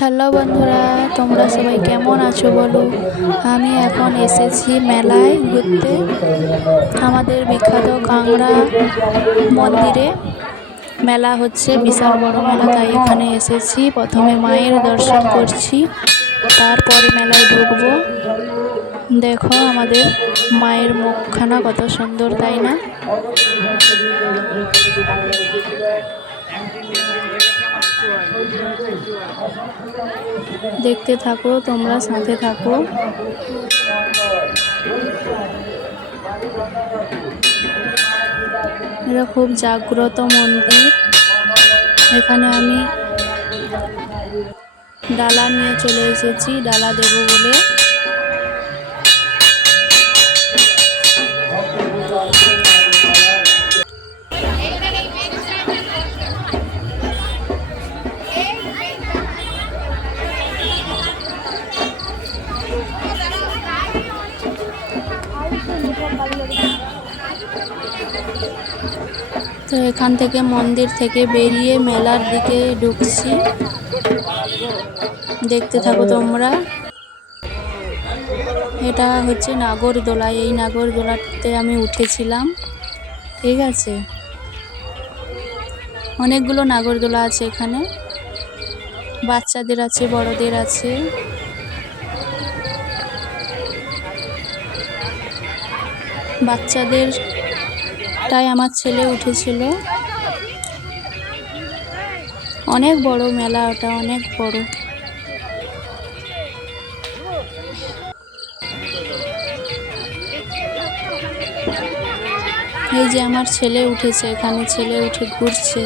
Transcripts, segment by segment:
Hello বন্ধুরা, তোমরা সবাই কেমন আছো বলো। আমি এখন এসেছি মেলায় ঘুরতে। আমাদের বিখ্যাত কাংড়া মন্দিরে মেলা হচ্ছে, বিশাল বড় মেলা, তাই এখানে এসেছি। প্রথমে মায়ের দর্শন করছি, তারপরে মেলায় ঢুকবো। দেখো আমাদের মায়ের মুখখানা কত সুন্দর, তাই না? দেখতে থাকো, তোমরা সাথে থাকো। এটা খুব জাগ্রত মন্দির। এখানে আমি ডালা নিয়ে চলে এসেছি, ডালা দেব বলে। তো এখান থেকে মন্দির থেকে বেরিয়ে মেলার দিকে ঢুকছি, দেখতে থাকো তোমরা। এটা হচ্ছে নাগরদোলা। এই নাগরদোলাতে আমি উঠেছিলাম, ঠিক আছে। অনেকগুলো নাগরদোলা আছে এখানে, বাচ্চাদের আছে, বড়দের আছে। বাচ্চাদেরটাই আমার ছেলে উঠেছিল। অনেক বড় মেলা, ওটা অনেক বড়। এই যে আমার ছেলে উঠেছে এখানে, ছেলে উঠে ঘুরছে।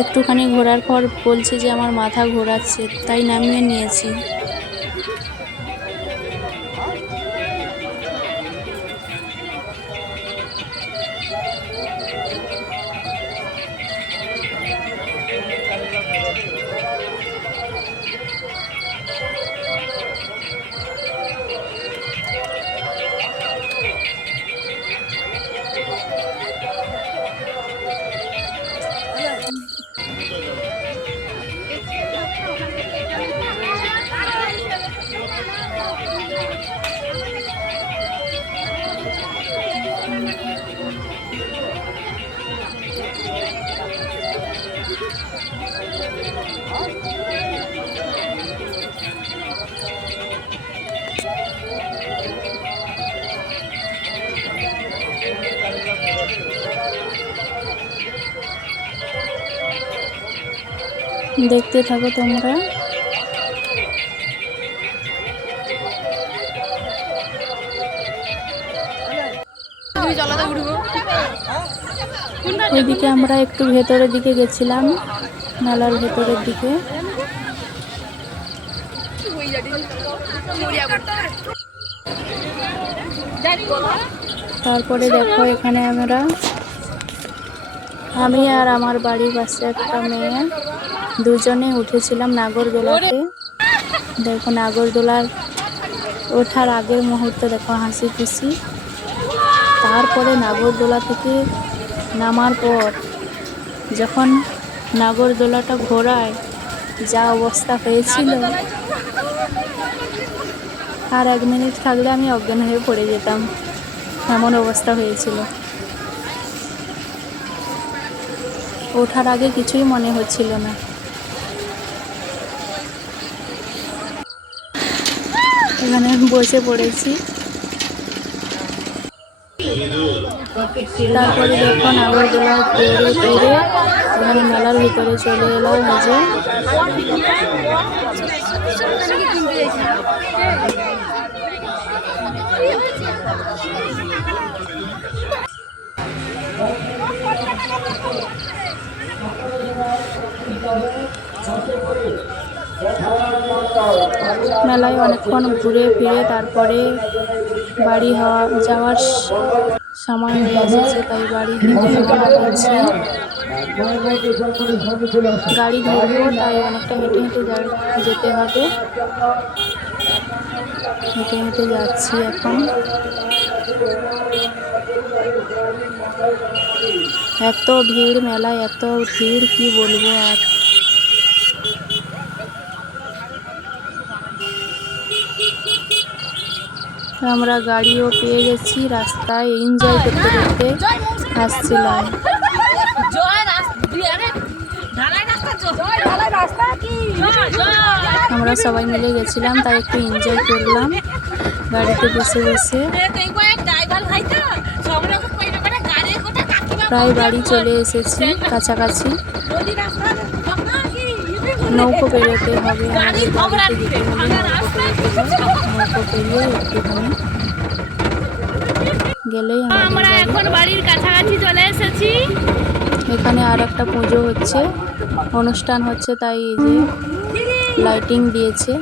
একটুখানি ঘোরার পর বলছে যে আমার মাথা ঘোরাচ্ছে, তাই নামিয়ে নিয়েছি। দেখতে থাকো তোমরা। ওইদিকে আমরা একটু ভেতরের দিকে গেছিলাম, মেলার ভেতরের দিকে। তারপরে দেখো এখানে আমি আর আমার বাড়ির পাশে একটা মেয়ে দুজনে উঠেছিলাম নাগরদোলাতে। দেখো নাগরদোলার ওঠার আগের মুহূর্ত দেখো, হাসি খুশি। তারপরে নাগরদোলা থেকে নামার পর যখন নাগরদোলাটা ঘোরায় যা অবস্থা হয়েছিল, আর 1 মিনিট থাকলে আমি অজ্ঞান হয়ে পড়ে যেতাম, এমন অবস্থা হয়েছিল। ওঠার আগে কিছুই মনে হচ্ছিল না। এখানে বসে পড়েছি। তারপরে দেখো নাগরদোলা ঘুরে ফিরে এখানে মেলার ভিতরে চলে এলাম। যে মেলায় অনেকক্ষণ ঘুরে ফিরে তারপরে বাড়ি যাওয়ার সময় হয়ে এসেছে, তাই বাড়ির দিকে রওনা দিচ্ছি। গাড়ি ধরবো, তাই অনেকটা হেঁটে হেঁটে যেতে হবে। হেঁটে হেঁটে যাচ্ছি এখন। এত ভিড় মেলায়, এত ভিড় কি বলবো আর। আমরা গাড়িও পেয়ে গেছি, রাস্তায় এনজয় করতে করতে আসছিলাম। আমরা সবাই মিলে গেছিলাম, তাই একটু এনজয় করলাম গাড়িতে বসে বসে। প্রায় বাড়ি চলে এসেছি, কাছাকাছি। নৌকো পেরোতে হবে, আমাদের বাড়িতে যেতে হলে নৌকো পেরিয়ে একটুখানি গেলেই আমরা এখন বাড়ির কাছাকাছি চলে এসেছি। এখানে আর একটা পুজো হচ্ছে, অনুষ্ঠান হচ্ছে, তাই এই যে লাইটিং দিয়েছে।